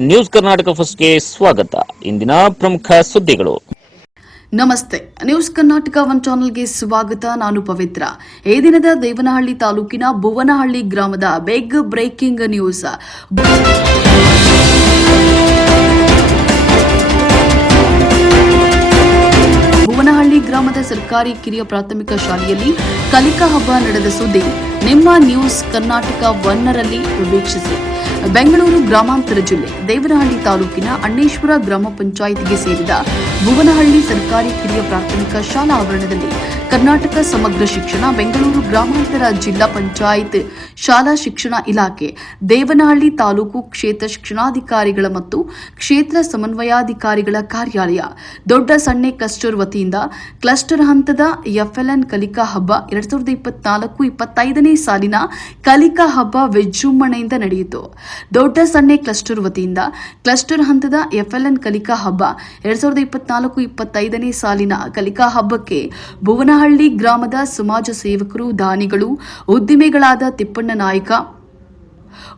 News Karnataka ಫಸ್ಟ್ಗೆ ಸ್ವಾಗತ. ಇಂದಿನ ಪ್ರಮುಖ ಸುದ್ದಿಗಳು. ನಮಸ್ತೆ. ನ್ಯೂಸ್ ಕರ್ನಾಟಕ ಒನ್ ಚಾನೆಲ್ಗೆ ಸ್ವಾಗತ. ನಾನು ಪವಿತ್ರ. ಈ ದಿನದ ದೇವನಹಳ್ಳಿ ತಾಲೂಕಿನ ಭುವನಹಳ್ಳಿ ಗ್ರಾಮದ ಬೆಗ್ ಬ್ರೇಕಿಂಗ್ ನ್ಯೂಸ್. ಭುವನಹಳ್ಳಿ ಗ್ರಾಮದ ಸರ್ಕಾರಿ ಕಿರಿಯ ಪ್ರಾಥಮಿಕ ಶಾಲೆಯಲ್ಲಿ ಕಲಿಕಾ ಹಬ್ಬ ನಡೆದ ಸುದ್ದಿ. ನಿಮ್ಮ ನ್ಯೂಸ್ ಕರ್ನಾಟಕ ಒನ್ನರಲ್ಲಿ ವೀಕ್ಷಿಸಿ. ಬೆಂಗಳೂರು ಗ್ರಾಮಾಂತರ ಜಿಲ್ಲೆ ದೇವನಹಳ್ಳಿ ತಾಲೂಕಿನ ಅಣ್ಣೇಶ್ವರ ಗ್ರಾಮ ಪಂಚಾಯಿತಿಗೆ ಸೇರಿದ ಭುವನಹಳ್ಳಿ ಸರ್ಕಾರಿ ಕಿರಿಯ ಪ್ರಾಥಮಿಕ ಶಾಲಾ ಆವರಣದಲ್ಲಿ ಕರ್ನಾಟಕ ಸಮಗ್ರ ಶಿಕ್ಷಣ ಬೆಂಗಳೂರು ಗ್ರಾಮಾಂತರ ಜಿಲ್ಲಾ ಪಂಚಾಯತ್ ಶಾಲಾ ಶಿಕ್ಷಣ ಇಲಾಖೆ ದೇವನಹಳ್ಳಿ ತಾಲೂಕು ಕ್ಷೇತ್ರ ಶಿಕ್ಷಣಾಧಿಕಾರಿಗಳ ಮತ್ತು ಕ್ಷೇತ್ರ ಸಮನ್ವಯಾಧಿಕಾರಿಗಳ ಕಾರ್ಯಾಲಯ, ದೊಡ್ಡ ಸಣ್ಣೆ ಕ್ಲಸ್ಟರ್ ವತಿಯಿಂದ ಕ್ಲಸ್ಟರ್ ಹಂತದ ಎಫ್ಎಲ್ಎನ್ ಕಲಿಕಾ ಹಬ್ಬ ಎರಡ್ ಸಾವಿರದ ಇಪ್ಪತ್ನಾಲ್ಕು ಇಪ್ಪತ್ತೈದನೇ ಸಾಲಿನ ಕಲಿಕಾ ಹಬ್ಬ ವಿಜೃಂಭಣೆಯಿಂದ ನಡೆಯಿತು. ದೊಡ್ಡ ಸಣ್ಣೆ ಕ್ಲಸ್ಟರ್ ವತಿಯಿಂದ ಕ್ಲಸ್ಟರ್ ಹಂತದ ಎಫ್ಎಲ್ಎನ್ ಕಲಿಕಾ ಹಬ್ಬ ಎರಡ್ ಸಾವಿರದ ಇಪ್ಪತ್ನಾಲ್ಕು ಇಪ್ಪತ್ತೈದನೇ ಸಾಲಿನ ಕಲಿಕಾ ಹಬ್ಬಕ್ಕೆ ಭುವನಹಳ್ಳಿ ಗ್ರಾಮದ ಸಮಾಜ ಸೇವಕರು ದಾನಿಗಳು ಉದ್ದಿಮೆಗಳಾದ ತಿಪ್ಪಣ್ಣ ನಾಯಕ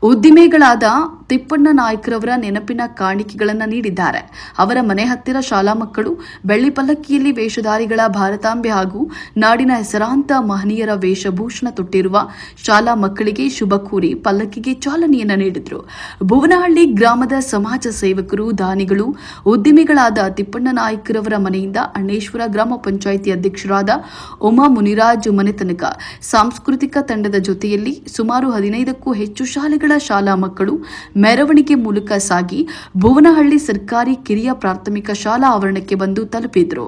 ಉದ್ದಿಮೆಗಳಾದ ತಿಪ್ಪಣ್ಣ ನಾಯ್ಕರವರ ನೆನಪಿನ ಕಾಣಿಕೆಗಳನ್ನು ನೀಡಿದ್ದಾರೆ. ಅವರ ಮನೆ ಹತ್ತಿರ ಶಾಲಾ ಮಕ್ಕಳು, ಬೆಳ್ಳಿ ಪಲ್ಲಕ್ಕಿಯಲ್ಲಿ ವೇಷಧಾರಿಗಳ ಭಾರತಾಂಬೆ ಹಾಗೂ ನಾಡಿನ ಹೆಸರಾಂತ ಮಹನೀಯರ ವೇಷಭೂಷಣ ತೊಟ್ಟಿರುವ ಶಾಲಾ ಮಕ್ಕಳಿಗೆ ಶುಭ ಕೋರಿ ಪಲ್ಲಕ್ಕಿಗೆ ಚಾಲನೆಯನ್ನು ನೀಡಿದರು. ಭುವನಹಳ್ಳಿ ಗ್ರಾಮದ ಸಮಾಜ ಸೇವಕರು, ದಾನಿಗಳು, ಉದ್ದಿಮೆಗಳಾದ ತಿಪ್ಪಣ್ಣ ನಾಯ್ಕರವರ ಮನೆಯಿಂದ ಅಣ್ಣೇಶ್ವರ ಗ್ರಾಮ ಪಂಚಾಯಿತಿ ಅಧ್ಯಕ್ಷರಾದ ಉಮಾ ಮುನಿರಾಜ್ ಮನೆತನಕ ಸಾಂಸ್ಕೃತಿಕ ತಂಡದ ಜೊತೆಯಲ್ಲಿ ಸುಮಾರು ಹದಿನೈದಕ್ಕೂ ಹೆಚ್ಚು ಶಾಲೆಗಳ ಶಾಲಾ ಮಕ್ಕಳು ಮೆರವಣಿಗೆ ಮೂಲಕ ಸಾಗಿ ಭುವನಹಳ್ಳಿ ಸರ್ಕಾರಿ ಕಿರಿಯ ಪ್ರಾಥಮಿಕ ಶಾಲಾ ಆವರಣಕ್ಕೆ ಬಂದು ತಲುಪಿದ್ರು.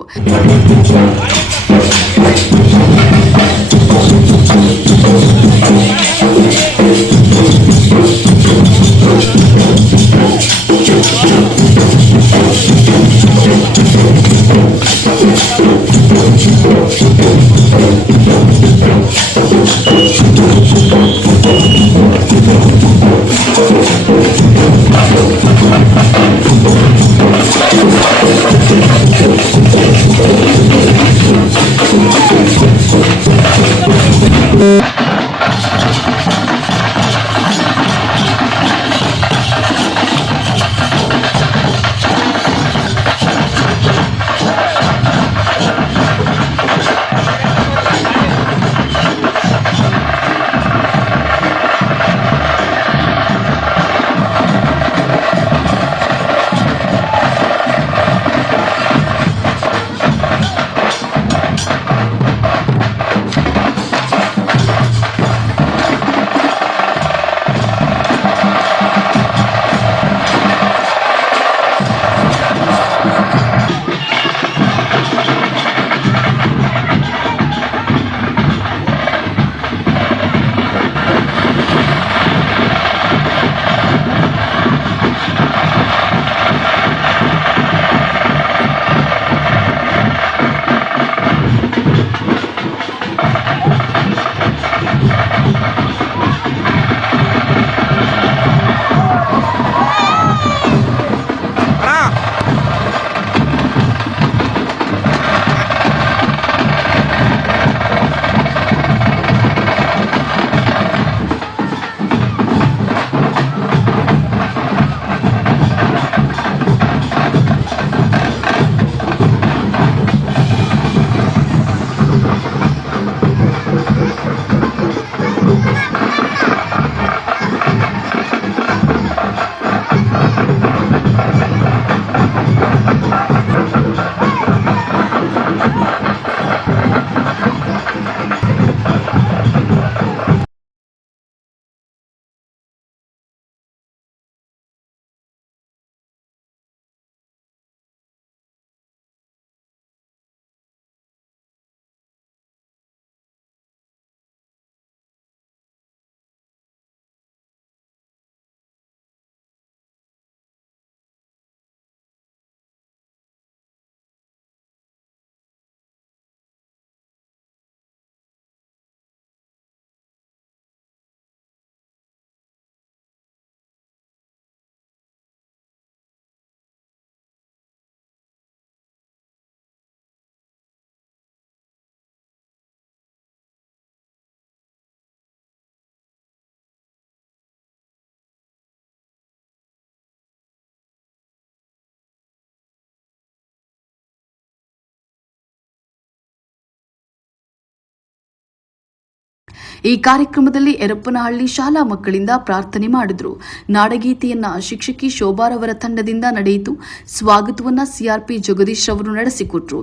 ಈ ಕಾರ್ಯಕ್ರಮದಲ್ಲಿ ಎರಪ್ಪನಹಳ್ಳಿ ಶಾಲಾ ಮಕ್ಕಳಿಂದ ಪ್ರಾರ್ಥನೆ ಮಾಡಿದ್ರು. ನಾಡಗೀತೆಯನ್ನ ಶಿಕ್ಷಕಿ ಶೋಭಾರವರ ತಂಡದಿಂದ ನಡೆಯಿತು. ಸ್ವಾಗತವನ್ನ ಸಿಆರ್ಪಿ ಜಗದೀಶ್ ಅವರು ನಡೆಸಿಕೊಟ್ರು.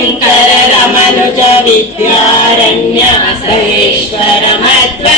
शङ्कर रमनुज विद्यारण्य महेश्वर मध्व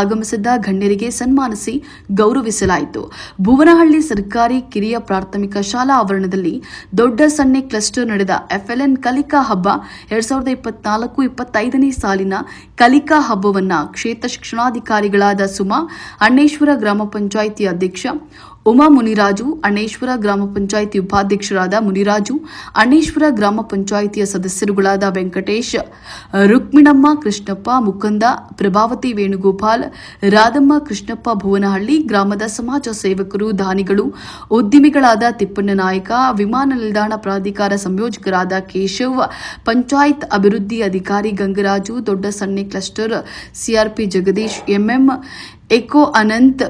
ಆಗಮಿಸಿದ್ದ ಗಣ್ಯರಿಗೆ ಸನ್ಮಾನಿಸಿ ಗೌರವಿಸಲಾಯಿತು. ಭುವನಹಳ್ಳಿ ಸರ್ಕಾರಿ ಕಿರಿಯ ಪ್ರಾಥಮಿಕ ಶಾಲಾ ಆವರಣದಲ್ಲಿ ದೊಡ್ಡ ಸಣ್ಣೆ ಕ್ಲಸ್ಟರ್ ನಡೆದ ಎಫ್ಎಲ್ಎನ್ ಕಲಿಕಾ ಹಬ್ಬ ಎರಡ್ ಸಾವಿರದ ಇಪ್ಪತ್ನಾಲ್ಕು ಇಪ್ಪತ್ತೈದನೇ ಸಾಲಿನ ಕಲಿಕಾ ಹಬ್ಬವನ್ನು ಕ್ಷೇತ್ರ ಶಿಕ್ಷಣಾಧಿಕಾರಿಗಳಾದ ಸುಮಾ ಅಣ್ಣೇಶ್ವರ ಗ್ರಾಮ ಪಂಚಾಯಿತಿ ಅಧ್ಯಕ್ಷ ಉಮಾ ಮುನಿರಾಜು ಅಣ್ಣೇಶ್ವರ ಗ್ರಾಮ ಪಂಚಾಯಿತಿ ಉಪಾಧ್ಯಕ್ಷರಾದ ಮುನಿರಾಜು ಅಣ್ಣೇಶ್ವರ ಗ್ರಾಮ ಪಂಚಾಯಿತಿಯ ಸದಸ್ಯರುಗಳಾದ ವೆಂಕಟೇಶ್, ರುಕ್ಮಿಣಮ್ಮ, ಕೃಷ್ಣಪ್ಪ, ಮುಕುಂದ, ಪ್ರಭಾವತಿ ವೇಣುಗೋಪಾಲ್, ರಾಧಮ್ಮ, ಕೃಷ್ಣಪ್ಪ ಭುವನಹಳ್ಳಿ, ಗ್ರಾಮದ ಸಮಾಜ ಸೇವಕರು, ದಾನಿಗಳು ಉದ್ಯಮಿಗಳಾದ ತಿಪ್ಪಣ್ಣ ನಾಯಕ, ವಿಮಾನ ನಿಲ್ದಾಣ ಪ್ರಾಧಿಕಾರ ಸಂಯೋಜಕರಾದ ಕೇಶವ್, ಪಂಚಾಯತ್ ಅಭಿವೃದ್ಧಿ ಅಧಿಕಾರಿ ಗಂಗರಾಜು, ದೊಡ್ಡ ಸಣ್ಣೆ ಕ್ಲಸ್ಟರ್, ಸಿಆರ್ಪಿ ಜಗದೀಶ್, ಎಂಎಂ, ಎಕೋ ಅನಂತ್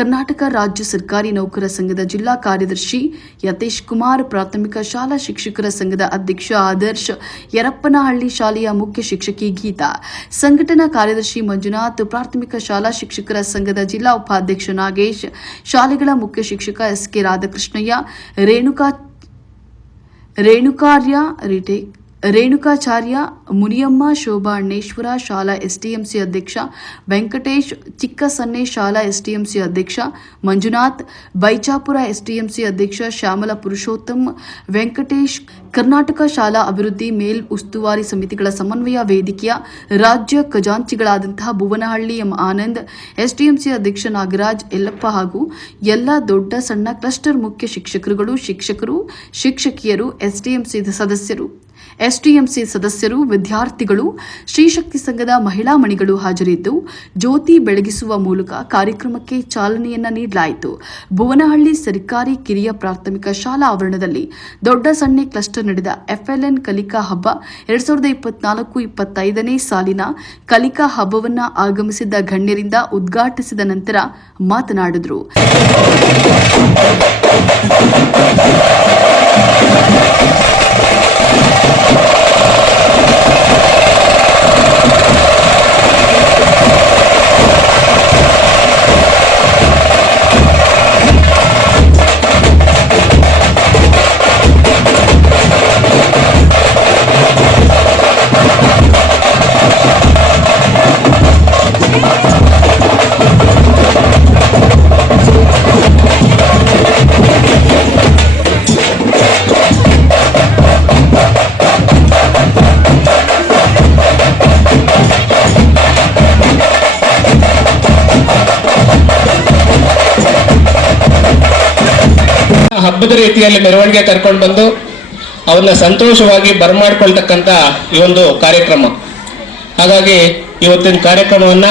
ಕರ್ನಾಟಕ ರಾಜ್ಯ ಸರ್ಕಾರಿ ನೌಕರ ಸಂಘದ ಜಿಲ್ಲಾ ಕಾರ್ಯದರ್ಶಿ ಯತೀಶ್ ಕುಮಾರ್, ಪ್ರಾಥಮಿಕ ಶಾಲಾ ಶಿಕ್ಷಕರ ಸಂಘದ ಅಧ್ಯಕ್ಷ ಆದರ್ಶ್ ಯರಪ್ಪನಹಳ್ಳಿ ಶಾಲೆಯ ಮುಖ್ಯ ಶಿಕ್ಷಕಿ ಗೀತಾ, ಸಂಘಟನಾ ಕಾರ್ಯದರ್ಶಿ ಮಂಜುನಾಥ್, ಪ್ರಾಥಮಿಕ ಶಾಲಾ ಶಿಕ್ಷಕರ ಸಂಘದ ಜಿಲ್ಲಾ ಉಪಾಧ್ಯಕ್ಷ ನಾಗೇಶ್, ಶಾಲೆಗಳ ಮುಖ್ಯ ಶಿಕ್ಷಕ S K Radhakrishnaiah, Renuka, Renukarya retake Renukacharya, Muniyamma, Shobha Anneshwara, ಶಾಲಾ ಎಸ್ಡಿಎಂಸಿ ಅಧ್ಯಕ್ಷ, ವೆಂಕಟೇಶ್, ಚಿಕ್ಕಸನ್ನೆ ಶಾಲಾ ಎಸ್ಡಿಎಂಸಿ ಅಧ್ಯಕ್ಷ, ಮಂಜುನಾಥ್, ಬೈಚಾಪುರ ಎಸ್ಡಿಎಂಸಿ ಅಧ್ಯಕ್ಷ, ಶ್ಯಾಮಲ ಪುರುಷೋತ್ತಮ್, ವೆಂಕಟೇಶ್, ಕರ್ನಾಟಕ ಶಾಲಾ ಅಭಿವೃದ್ಧಿ ಮೇಲ್ ಉಸ್ತುವಾರಿ ಸಮಿತಿಗಳ ಸಮನ್ವಯ ವೇದಿಕೆಯ ರಾಜ್ಯ ಖಜಾಂಚಿಗಳಾದಂತಹ ಭುವನಹಳ್ಳಿ ಎಂ. ಆನಂದ್, ಎಸ್ಡಿಎಂಸಿ ಅಧ್ಯಕ್ಷ ನಾಗರಾಜ್ ಯಲ್ಲಪ್ಪ ಹಾಗೂ ಎಲ್ಲ ದೊಡ್ಡ, ಸಣ್ಣ ಕ್ಲಸ್ಟರ್ ಮುಖ್ಯ ಶಿಕ್ಷಕರುಗಳು, ಶಿಕ್ಷಕರು, ಶಿಕ್ಷಕಿಯರು, ಎಸ್ಡಿಎಂಸಿ ಸದಸ್ಯರು. ಎಸ್ಡಿಎಂಸಿ ಸದಸ್ಯರು, ವಿದ್ಯಾರ್ಥಿಗಳು ಶ್ರೀಶಕ್ತಿ ಸಂಘದ ಮಹಿಳಾ ಮಣಿಗಳು ಹಾಜರಿದ್ದು, ಜ್ಯೋತಿ ಬೆಳಗಿಸುವ ಮೂಲಕ ಕಾರ್ಯಕ್ರಮಕ್ಕೆ ಚಾಲನೆಯನ್ನ ನೀಡಲಾಯಿತು. ಭುವನಹಳ್ಳಿ ಸರ್ಕಾರಿ ಕಿರಿಯ ಪ್ರಾಥಮಿಕ ಶಾಲಾ ಆವರಣದಲ್ಲಿ ದೊಡ್ಡ ಸಣ್ಣ ಕ್ಲಸ್ಟರ್ ನಡೆದ ಎಫ್ಎಲ್ಎನ್ ಕಲಿಕಾ ಹಬ್ಬ ಎರಡ್ ಸಾವಿರದ ಇಪ್ಪತ್ನಾಲ್ಕು ಇಪ್ಪತ್ತೈದನೇ ಸಾಲಿನ ಕಲಿಕಾ ಹಬ್ಬವನ್ನು ಆಗಮಿಸಿದ್ದ ಗಣ್ಯರಿಂದ ಉದ್ಘಾಟಿಸಿದ ನಂತರ ಮಾತನಾಡಿದರು. ಹಬ್ಬದ ರೀತಿಯಲ್ಲಿ ಮೆರವಣಿಗೆ ಕರ್ಕೊಂಡು ಬಂದು ಅವನ್ನ ಸಂತೋಷವಾಗಿ ಬರಮಾಡ್ಕೊಳ್ತಕ್ಕಂಥ ಈ ಒಂದು ಕಾರ್ಯಕ್ರಮ. ಹಾಗಾಗಿ ಇವತ್ತಿನ ಕಾರ್ಯಕ್ರಮವನ್ನ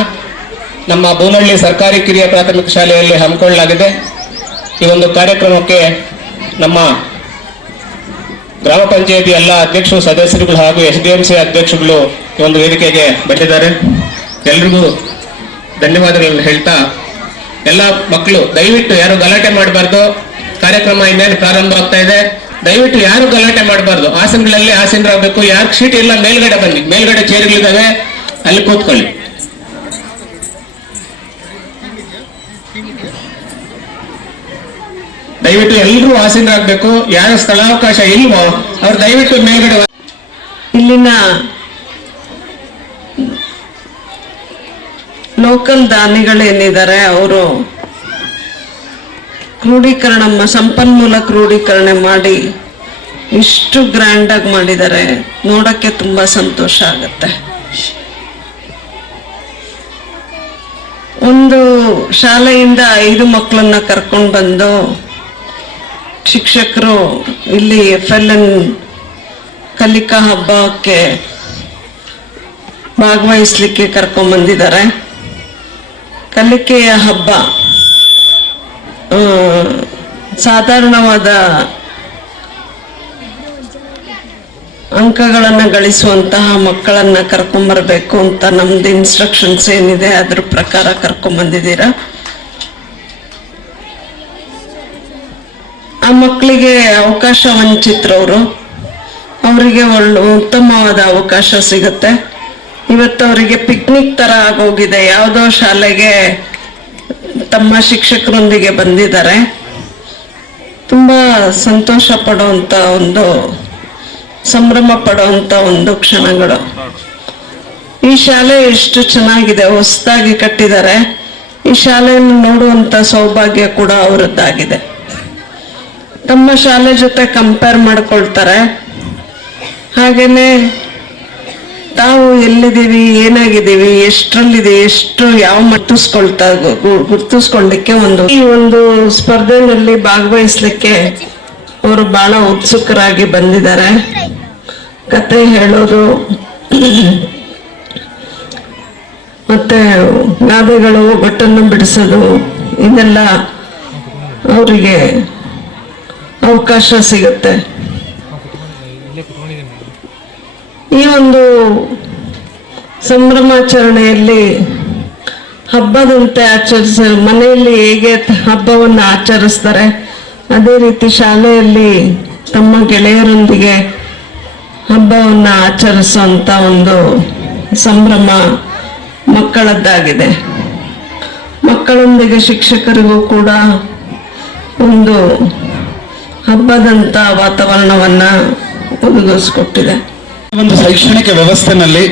ನಮ್ಮ ಬೂನಹಳ್ಳಿ ಸರ್ಕಾರಿ ಕಿರಿಯ ಪ್ರಾಥಮಿಕ ಶಾಲೆಯಲ್ಲಿ ಹಮ್ಮಿಕೊಳ್ಳಲಾಗಿದೆ. ಈ ಒಂದು ಕಾರ್ಯಕ್ರಮಕ್ಕೆ ನಮ್ಮ ಗ್ರಾಮ ಪಂಚಾಯತಿ ಎಲ್ಲ ಅಧ್ಯಕ್ಷರು, ಸದಸ್ಯರುಗಳು ಹಾಗೂ ಎಸ್ ಡಿ ಎಂ ಸಿ ಅಧ್ಯಕ್ಷರುಗಳು ಈ ಒಂದು ವೇದಿಕೆಗೆ ಬಂದಿದ್ದಾರೆ. ಎಲ್ರಿಗೂ ಧನ್ಯವಾದಗಳನ್ನು ಹೇಳ್ತಾ, ಎಲ್ಲ ಮಕ್ಕಳು ದಯವಿಟ್ಟು ಯಾರು ಗಲಾಟೆ ಮಾಡಬಾರ್ದು. ಕಾರ್ಯಕ್ರಮ ಇನ್ನೇನು ಪ್ರಾರಂಭ ಆಗ್ತಾ ಇದೆ. ದಯವಿಟ್ಟು ಯಾರು ಗಲಾಟೆ ಮಾಡಬಾರ್ದು. ಆಸನಗಳಲ್ಲಿ ಆಸೀನರಾಗಬೇಕು ಯಾರು ಸೀಟ್ ಇಲ್ಲ, ಮೇಲ್ಗಡೆ ಬನ್ನಿ. ಮೇಲ್ಗಡೆ ಚೇರ್ಗಳಿದ್ದಾವೆ ಅಲ್ಲಿ ಕೂತ್ಕೊಳ್ಳಿ. ದಯವಿಟ್ಟು ಎಲ್ಲರೂ ಆಸೀನರಾಗಬೇಕು ಯಾರ ಸ್ಥಳಾವಕಾಶ ಇಲ್ವೋ, ಅವ್ರು ದಯವಿಟ್ಟು ಮೇಲ್ಗಡೆ. ಇಲ್ಲಿನ ಲೋಕಲ್ ದಾನಿಗಳೇನಿದ್ದಾರೆ, ಅವರು ಕ್ರೋಢೀಕರಣ ಸಂಪನ್ಮೂಲ ಕ್ರೋಢೀಕರಣ ಮಾಡಿ ಇಷ್ಟು ಗ್ರ್ಯಾಂಡ್ ಆಗಿ ಮಾಡಿದ್ದಾರೆ ನೋಡಕ್ಕೆ ತುಂಬಾ ಸಂತೋಷ ಆಗುತ್ತೆ. ಒಂದು ಶಾಲೆಯಿಂದ ಐದು ಮಕ್ಕಳನ್ನ ಕರ್ಕೊಂಡು ಬಂದು ಶಿಕ್ಷಕರು ಇಲ್ಲಿ ಎಫ್ ಎಲ್ ಎನ್ ಕಲಿಕಾ ಹಬ್ಬಕ್ಕೆ ಭಾಗವಹಿಸ್ಲಿಕ್ಕೆ ಕರ್ಕೊಂಬಂದಿದ್ದಾರೆ ಕಲಿಕೆಯ ಹಬ್ಬ ಸಾಧಾರಣವಾದ ಅಂಕಗಳನ್ನು ಗಳಿಸುವಂತಹ ಮಕ್ಕಳನ್ನ ಕರ್ಕೊಂಬರಬೇಕು ಅಂತ ನಮ್ದು ಇನ್ಸ್ಟ್ರಕ್ಷನ್ಸ್ ಏನಿದೆ, ಅದ್ರ ಪ್ರಕಾರ ಕರ್ಕೊಂಬಂದಿದ್ದೀರಾ? ಆ ಮಕ್ಕಳಿಗೆ ಅವಕಾಶ ವಂಚಿತರವರು ಅವರಿಗೆ ಒಳ್ಳೆ ಉತ್ತಮವಾದ ಅವಕಾಶ ಸಿಗುತ್ತೆ. ಇವತ್ತು ಅವರಿಗೆ ಪಿಕ್ನಿಕ್ ತರ ಆಗೋಗಿದೆ. ಯಾವುದೋ ಶಾಲೆಗೆ ತಮ್ಮ ಶಿಕ್ಷಕರೊಂದಿಗೆ ಬಂದಿದ್ದಾರೆ. ತುಂಬ ಸಂತೋಷ ಪಡುವಂತ ಒಂದು, ಸಂಭ್ರಮ ಪಡುವಂತ ಒಂದು ಕ್ಷಣಗಳು. ಈ ಶಾಲೆ ಎಷ್ಟು ಚೆನ್ನಾಗಿದೆ, ಹೊಸದಾಗಿ ಕಟ್ಟಿದ್ದಾರೆ. ಈ ಶಾಲೆಯನ್ನು ನೋಡುವಂತ ಸೌಭಾಗ್ಯ ಕೂಡ ಅವರದ್ದಾಗಿದೆ. ತಮ್ಮ ಶಾಲೆ ಜೊತೆ ಕಂಪೇರ್ ಮಾಡ್ಕೊಳ್ತಾರೆ. ಹಾಗೇನೆ ತಾವು ಎಲ್ಲಿದ್ದೀವಿ, ಏನಾಗಿದ್ದೀವಿ ಎಷ್ಟರಲ್ಲಿದೆ ಎಷ್ಟು ಯಾವ ಮಟ್ಟಿಸ್ಕೊಳ್ತಾ ಗುರ್ತಿಸ್ಕೊಳ್ಳಿಕ್ಕೆ ಒಂದು ಈ ಒಂದು ಸ್ಪರ್ಧೆಯಲ್ಲಿ ಭಾಗವಹಿಸ್ಲಿಕ್ಕೆ ಅವರು ಬಹಳ ಉತ್ಸುಕರಾಗಿ ಬಂದಿದ್ದಾರೆ. ಕತೆ ಹೇಳೋದು ಮತ್ತೆ ನಾದೆಗಳು ಬಟ್ಟನ್ನು ಬಿಡಿಸೋದು, ಇದೆಲ್ಲ ಅವರಿಗೆ ಅವಕಾಶ ಸಿಗುತ್ತೆ. ಈ ಒಂದು ಸಂಭ್ರಮಾಚರಣೆಯಲ್ಲಿ ಹಬ್ಬದಂತೆ ಆಚರಿಸ ಮನೆಯಲ್ಲಿ ಹೇಗೆ ಹಬ್ಬವನ್ನು ಆಚರಿಸ್ತಾರೆ, ಅದೇ ರೀತಿ ಶಾಲೆಯಲ್ಲಿ ತಮ್ಮ ಗೆಳೆಯರೊಂದಿಗೆ ಹಬ್ಬವನ್ನು ಆಚರಿಸುವಂತ ಒಂದು ಸಂಭ್ರಮ ಮಕ್ಕಳದ್ದಾಗಿದೆ. ಮಕ್ಕಳೊಂದಿಗೆ ಶಿಕ್ಷಕರಿಗೂ ಕೂಡ ಒಂದು ಹಬ್ಬದಂತ ವಾತಾವರಣವನ್ನು ಒದಗಿಸ್ಕೊಟ್ಟಿದೆ. ಒಂದು ಶೈಕ್ಷಣಿಕ ವ್ಯವಸ್ಥೆನಲ್ಲಿ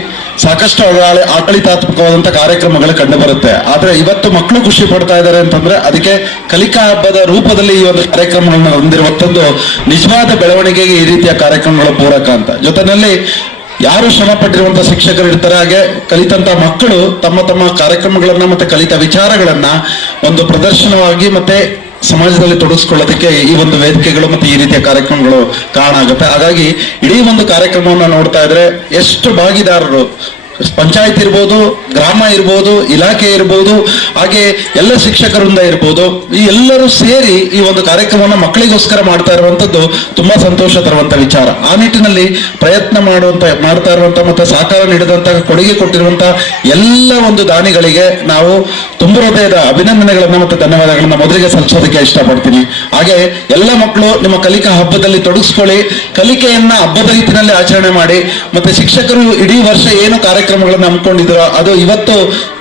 ಸಾಕಷ್ಟು ಆಡಳಿತಾತ್ಮಕವಾದಂತಹ ಆಡಳಿತಾತ್ಮಕವಾದಂತ ಕಾರ್ಯಕ್ರಮಗಳು ಕಂಡು ಬರುತ್ತೆ ಆದ್ರೆ ಇವತ್ತು ಮಕ್ಕಳು ಖುಷಿ ಪಡ್ತಾ ಇದ್ದಾರೆ ಅಂತಂದ್ರೆ ಅದಕ್ಕೆ ಕಲಿಕಾ ಹಬ್ಬದ ರೂಪದಲ್ಲಿ ಈ ಒಂದು ಕಾರ್ಯಕ್ರಮಗಳನ್ನ ಹೊಂದಿರುವಂತದ್ದು ನಿಜವಾದ ಬೆಳವಣಿಗೆಗೆ ಈ ರೀತಿಯ ಕಾರ್ಯಕ್ರಮಗಳ ಪೂರಕ ಅಂತ. ಜೊತೆನಲ್ಲಿ ಯಾರು ಶ್ರಮ ಪಟ್ಟಿರುವಂತಹ ಶಿಕ್ಷಕರು ಇರ್ತಾರೆ, ಹಾಗೆ ಕಲಿತಂತ ಮಕ್ಕಳು ತಮ್ಮ ತಮ್ಮ ಕಾರ್ಯಕ್ರಮಗಳನ್ನ ಮತ್ತೆ ಕಲಿತ ವಿಚಾರಗಳನ್ನ ಒಂದು ಪ್ರದರ್ಶನವಾಗಿ ಮತ್ತೆ ಸಮಾಜದಲ್ಲಿ ತೊಡಗಿಸ್ಕೊಳ್ಳೋದಕ್ಕೆ ಈ ಒಂದು ವೇದಿಕೆಗಳು ಮತ್ತೆ ಈ ರೀತಿಯ ಕಾರ್ಯಕ್ರಮಗಳು ಕಾರಣ ಆಗುತ್ತೆ. ಹಾಗಾಗಿ ಇಡೀ ಒಂದು ಕಾರ್ಯಕ್ರಮವನ್ನು ನೋಡ್ತಾ ಇದ್ರೆ ಎಷ್ಟು ಭಾಗಿದಾರರು ಪಂಚಾಯತ್ ಇರ್ಬೋದು, ಗ್ರಾಮ ಇರ್ಬೋದು, ಇಲಾಖೆ ಇರ್ಬೋದು, ಹಾಗೆ ಎಲ್ಲ ಶಿಕ್ಷಕರಿಂದ ಇರ್ಬೋದು, ಈ ಎಲ್ಲರೂ ಸೇರಿ ಈ ಒಂದು ಕಾರ್ಯಕ್ರಮವನ್ನು ಮಕ್ಕಳಿಗೋಸ್ಕರ ಮಾಡ್ತಾ ಇರುವಂಥದ್ದು ತುಂಬಾ ಸಂತೋಷ ತರುವಂತ ವಿಚಾರ. ಆ ನಿಟ್ಟಿನಲ್ಲಿ ಪ್ರಯತ್ನ ಮಾಡುವಂತ, ಮಾಡ್ತಾ ಇರುವಂತ ಮತ್ತೆ ಸಹಕಾರ ನೀಡಿದಂತ, ಕೊಡುಗೆ ಕೊಟ್ಟಿರುವಂತ ಎಲ್ಲ ಒಂದು ದಾನಿಗಳಿಗೆ ನಾವು ತುಂಬ ಹೃದಯದ ಅಭಿನಂದನೆಗಳನ್ನ ಮತ್ತು ಧನ್ಯವಾದಗಳನ್ನ ಮೊದಲಿಗೆ ಸಲ್ಲಿಸೋದಕ್ಕೆ ಇಷ್ಟಪಡ್ತೀನಿ. ಹಾಗೆ ಎಲ್ಲ ಮಕ್ಕಳು ನಿಮ್ಮ ಕಲಿಕಾ ಹಬ್ಬದಲ್ಲಿ ತೊಡಗಿಸ್ಕೊಳ್ಳಿ. ಕಲಿಕೆಯನ್ನ ಹಬ್ಬದ ರೀತಿಯಲ್ಲಿ ಆಚರಣೆ ಮಾಡಿ, ಮತ್ತೆ ಶಿಕ್ಷಕರು ಇಡೀ ವರ್ಷ ಏನು ಕಾರ್ಯಕ್ರಮಗಳನ್ನ ಹಮ್ಮಿಕೊಂಡಿದ್ರು ಅದು ಇವತ್ತು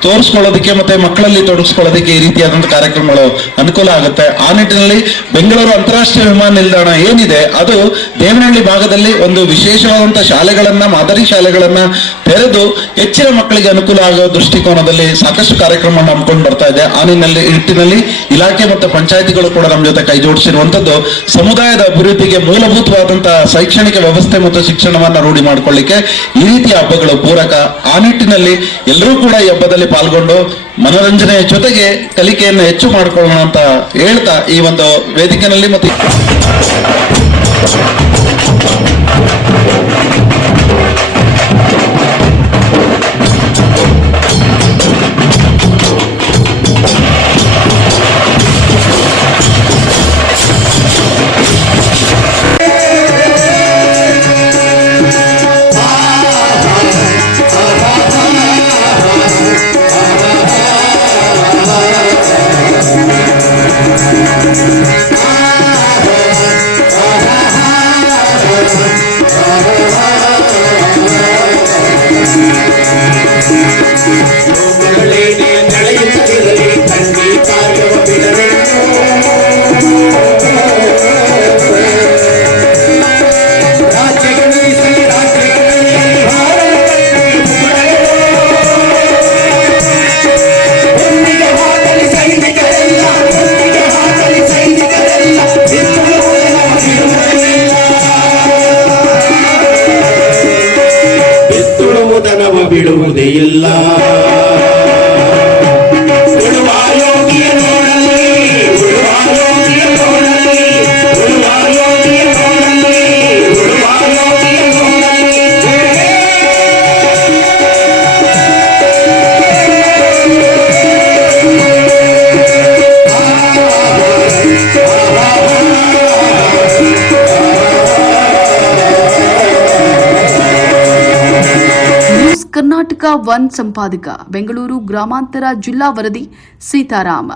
ತೋರಿಸ್ಕೊಳ್ಳೋದಕ್ಕೆ ಮತ್ತೆ ಮಕ್ಕಳಲ್ಲಿ ತೊಡಗಿಸ್ಕೊಳ್ಳೋದಕ್ಕೆ ಈ ರೀತಿಯಾದಂತಹ ಕಾರ್ಯಕ್ರಮಗಳು ಅನುಕೂಲ ಆಗುತ್ತೆ. ಆ ನಿಟ್ಟಿನಲ್ಲಿ ಬೆಂಗಳೂರು ಅಂತಾರಾಷ್ಟ್ರೀಯ ವಿಮಾನ ನಿಲ್ದಾಣ ಏನಿದೆ, ಅದು ದೇವನಹಳ್ಳಿ ಭಾಗದಲ್ಲಿ ಒಂದು ವಿಶೇಷವಾದಂತಹ ಶಾಲೆಗಳನ್ನ, ಮಾದರಿ ಶಾಲೆಗಳನ್ನ ತೆರೆದು ಹೆಚ್ಚಿನ ಮಕ್ಕಳಿಗೆ ಅನುಕೂಲ ಆಗೋ ದೃಷ್ಟಿಕೋನದಲ್ಲಿ ಸಾಕಷ್ಟು ಕಾರ್ಯಕ್ರಮವನ್ನು ಹಮ್ಮಿಕೊಂಡು ಬರ್ತಾ ಇದೆ. ಆ ನಿಟ್ಟಿನಲ್ಲಿ ನಿಟ್ಟಿನಲ್ಲಿ ಇಲಾಖೆ ಮತ್ತು ಪಂಚಾಯತಿಗಳು ಕೂಡ ನಮ್ಮ ಜೊತೆ ಕೈ ಜೋಡಿಸಿರುವಂತದ್ದು ಸಮುದಾಯದ ಅಭಿವೃದ್ಧಿಗೆ ಮೂಲಭೂತವಾದಂತಹ ಶೈಕ್ಷಣಿಕ ವ್ಯವಸ್ಥೆ ಮತ್ತು ಶಿಕ್ಷಣವನ್ನ ರೂಢಿ ಮಾಡಿಕೊಳ್ಳಿಕ್ಕೆ ಈ ರೀತಿಯ ಹಬ್ಬಗಳು ಪೂರಕ ಆ ನಿಟ್ಟಿನಲ್ಲಿ ಎಲ್ಲರೂ ಕೂಡ ಈ ಹಬ್ಬದಲ್ಲಿ ಪಾಲ್ಗೊಂಡು ಮನೋರಂಜನೆಯ ಜೊತೆಗೆ ಕಲಿಕೆಯನ್ನು ಹೆಚ್ಚು ಮಾಡಿಕೊಳ್ಳೋಣ ಅಂತ ಹೇಳ್ತಾ ಈ ಒಂದು ವೇದಿಕೆಯಲ್ಲಿ ಮತ್ತು ಕರ್ನಾಟಕ ಒನ್ ಸಂಪಾದಕ ಬೆಂಗಳೂರು ಗ್ರಾಮಾಂತರ ಜಿಲ್ಲಾ ವರದಿ ಸೀತಾರಾಮ.